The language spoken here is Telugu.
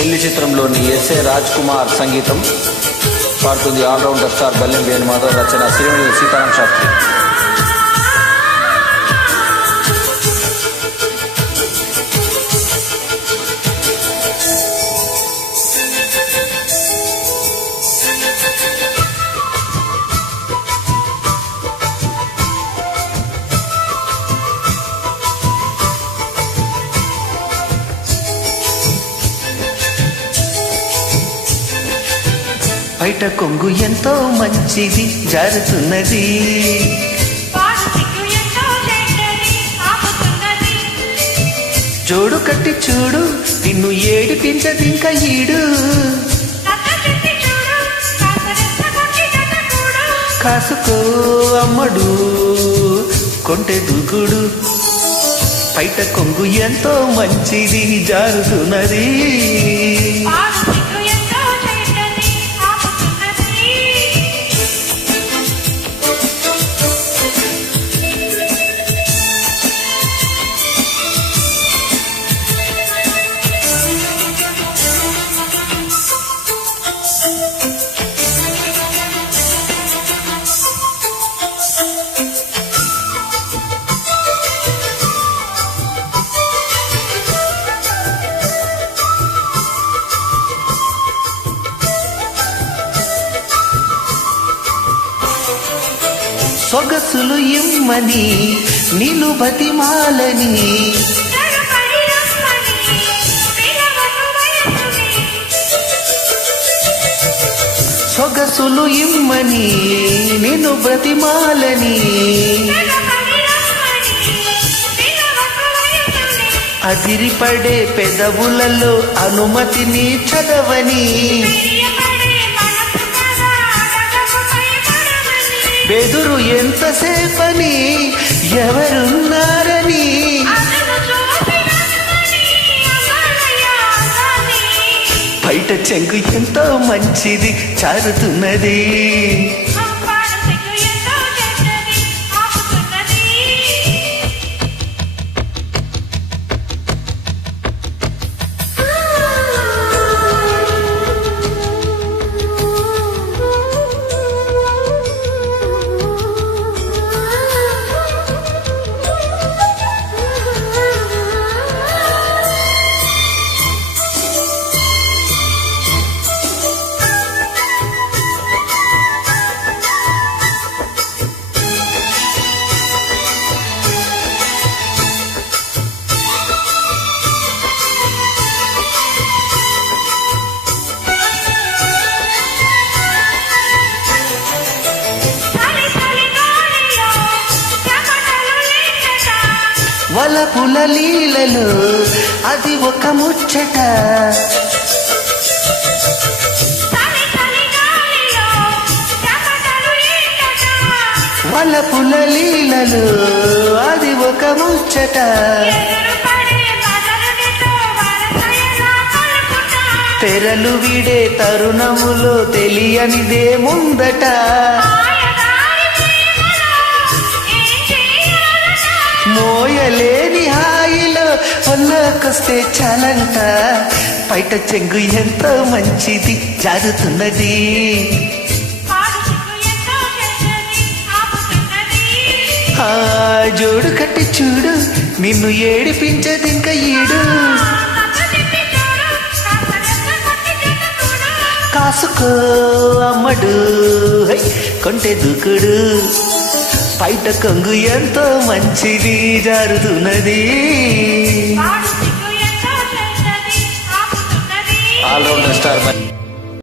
పెళ్లి చిత్రంలోని ఎస్ఏ రాజ్ కుమార్ సంగీతం పాడుతుంది ఆల్రౌండర్ స్టార్ బెల్లం వేణుమాధవ్, రచన శ్రీమణి సీతారాం శాస్త్రి. బయట కొంగు ఎంతో మంచిది జారుతున్నది, జోడు కట్టి చూడు నిన్ను ఏడిపించదింక ఈడు, కాసుకో అమ్మడు కొంటె దూకుడు. బయట కొంగు ఎంతో మంచిది జారుతున్నది, సొగసులు ఇమ్మని నీలు బతిమాలని, సొగసులు ఇమ్మని నిన్ను బ్రతిమాలని, అదిరిపడే పెదవులలో అనుమతిని చదవని, బెదురు ఎంతసేపని ఎవరున్నారని, బయట చెంగు ఎంతో మంచిది చారుతున్నది, వలపుల లీలలో అది ఒక ముచ్చట, వలపుల లీలలో అది ఒక ముచ్చట, తెరలు విడే తరుణములో తెలియనిదే ముందట, మోయలేని హాయిలో ఒళ్ళకొస్తే చాలంట. బయట చెంగు ఎంతో మంచిది జారుతున్నది, ఆ జోడు కట్టి చూడు నిన్ను ఏడిపించదింక ఈడు, కాసుకో అమ్మడు కొంటె దూకుడు. బయట కొంగు ఎంతో మంచిది జారుతున్నది, ఆల్రౌండర్ స్టార్